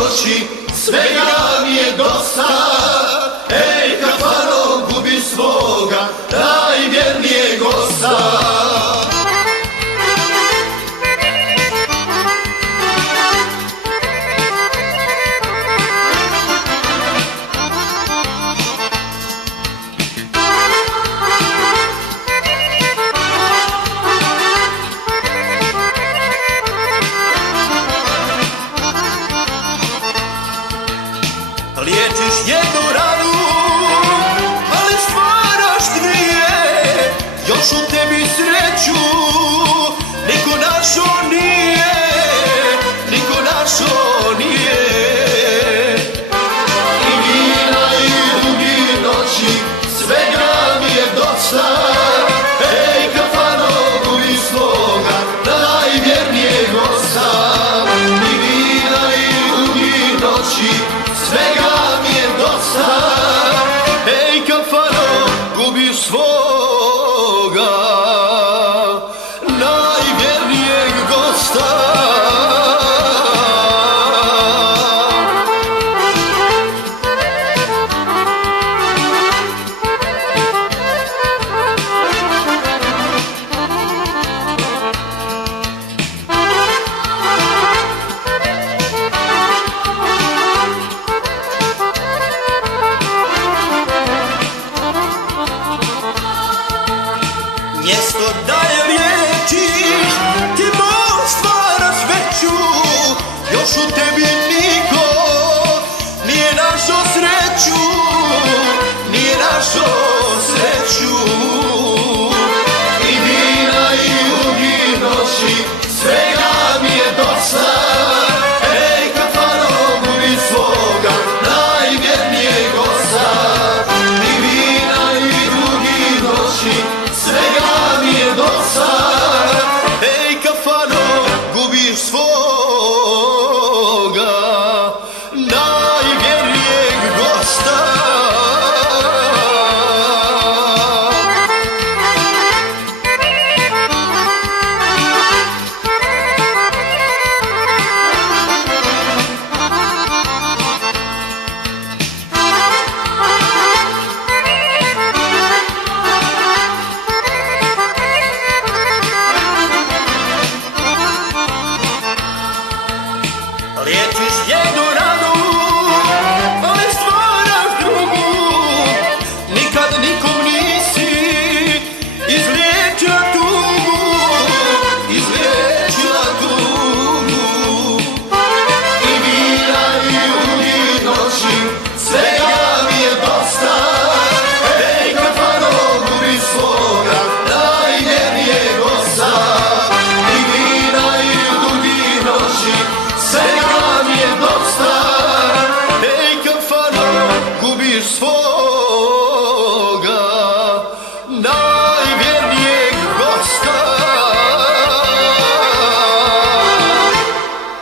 noći, svega mi je dosta. Ej, kafano, gubi svoga najvjernijeg gosta. Liječiš jednu ranu, ali stvaraš dvije. Još u tebi sreću niko našo nije, niko našo nije. I vina i drugi noći, svega mi je dosta. Ej, kafano, gubi svoga najvjernijeg gosta. I vina i drugi noći, svega mi je dosta. Ej, kafano, gubiš svoga najvjernijeg gosta. Mjesto da je liječiš, ti mo stvaraš veću. Još u tebi niko nije našo sreću, nije našo sreću. I vina i jugi noći, svega mi je dosta. Ej, kafano, gubi svoga najvjernijeg gosta. I vina i jugi noći, svega mi je dosta. Ej, kafano, gubiš svoga najvjernijeg gosta. Liječiš